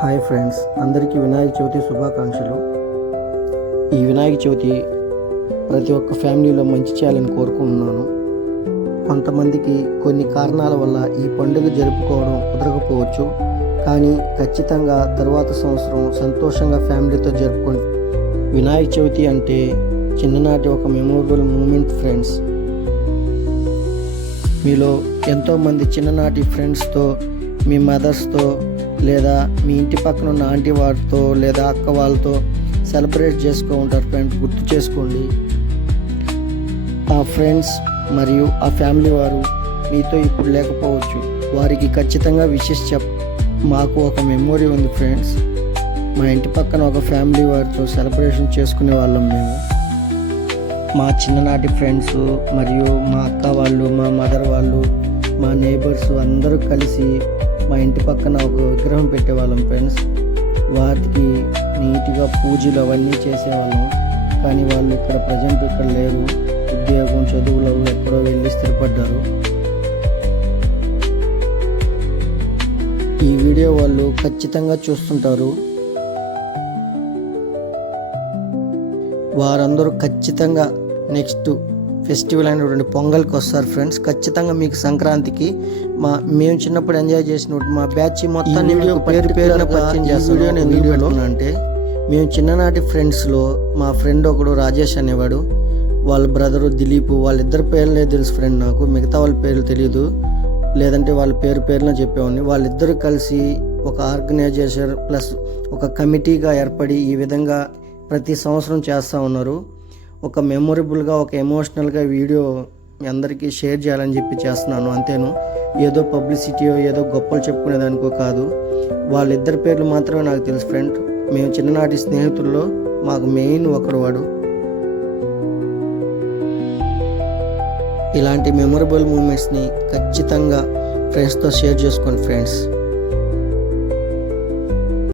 Hi friends, అందరికీ వినాయక చవితి శుభాకాంక్షలు. ఈ వినాయక చవితి ప్రతి ఒక్క ఫ్యామిలీలో మంచి చేయాలని కోరుకుంటున్నాను. కొంతమందికి కొన్ని కారణాల వల్ల ఈ పండుగ జరుపుకోవడం కుదరకపోవచ్చు, కానీ ఖచ్చితంగా తర్వాత సంవత్సరం సంతోషంగా ఫ్యామిలీతో జరుపుకోండి. వినాయక చవితి అంటే చిన్ననాటి ఒక మెమొరబుల్ మూమెంట్ ఫ్రెండ్స్. మీలో ఎంతోమంది చిన్ననాటి ఫ్రెండ్స్తో, మీ మదర్స్తో, లేదా మీ ఇంటి పక్కన ఉన్న ఆంటీ వారితో లేదా అక్క వాళ్ళతో సెలబ్రేట్ చేసుకో ఉంటారు ఫ్రెండ్స్. గుర్తు చేసుకోండి, ఆ ఫ్రెండ్స్ మరియు ఆ ఫ్యామిలీ వారు మీతో ఇప్పుడు లేకపోవచ్చు. వారికి ఖచ్చితంగా విషెస్ మాకు ఒక మెమొరీ ఉంది ఫ్రెండ్స్. మా ఇంటి పక్కన ఒక ఫ్యామిలీ వారితో సెలబ్రేషన్ చేసుకునే వాళ్ళం మేము. మా చిన్ననాటి ఫ్రెండ్స్ మరియు మా అక్క వాళ్ళు, మా మదర్ వాళ్ళు, మా నేబర్స్ అందరూ కలిసి మా ఇంటి పక్కన ఒక విగ్రహం పెట్టేవాళ్ళం ఫ్రెండ్స్. వాటికి నీట్గా పూజలు అవన్నీ చేసేవాళ్ళం. కానీ వాళ్ళు ప్రజెంట్ ఇక్కడ లేరు. ఉద్యోగం, చదువులు ఎక్కడో వెళ్ళి స్థిరపడ్డారు. ఈ వీడియో వాళ్ళు ఖచ్చితంగా చూస్తుంటారు. వారందరూ ఖచ్చితంగా నెక్స్ట్ ఫెస్టివల్ అయినటువంటి పొంగల్కి వస్తారు ఫ్రెండ్స్. ఖచ్చితంగా మీకు సంక్రాంతికి మేము చిన్నప్పుడు ఎంజాయ్ చేసినప్పుడు మా బ్యాచ్ మొత్తాన్ని పేరు పేరున పరిచయం చేస్తాను. నేను వీడియోలో అంటే మేము చిన్ననాటి ఫ్రెండ్స్లో మా ఫ్రెండ్ ఒకడు రాజేష్ అనేవాడు, వాళ్ళ బ్రదరు దిలీప్, వాళ్ళిద్దరు పేర్లే తెలుసు ఫ్రెండ్ నాకు. మిగతా వాళ్ళ పేర్లు తెలియదు, లేదంటే వాళ్ళ పేరున చెప్పేవాడిని. వాళ్ళిద్దరూ కలిసి ఒక ఆర్గనైజేషన్ ప్లస్ ఒక కమిటీగా ఏర్పడి ఈ విధంగా ప్రతి సంవత్సరం చేస్తూ ఉన్నారు. ఒక మెమొరబుల్గా, ఒక ఎమోషనల్గా వీడియో మీ అందరికీ షేర్ చేయాలని చెప్పి చేస్తున్నాను అంతేను. ఏదో పబ్లిసిటీయో ఏదో గొప్పలు చెప్పుకునేదానికో కాదు. వాళ్ళిద్దరి పేర్లు మాత్రమే నాకు తెలుసు ఫ్రెండ్. మేము చిన్ననాటి స్నేహితుల్లో మాకు మెయిన్ ఒకడు వాడు. ఇలాంటి మెమొరబుల్ మూమెంట్స్ని ఖచ్చితంగా ఫ్రెండ్స్తో షేర్ చేసుకోండి ఫ్రెండ్స్.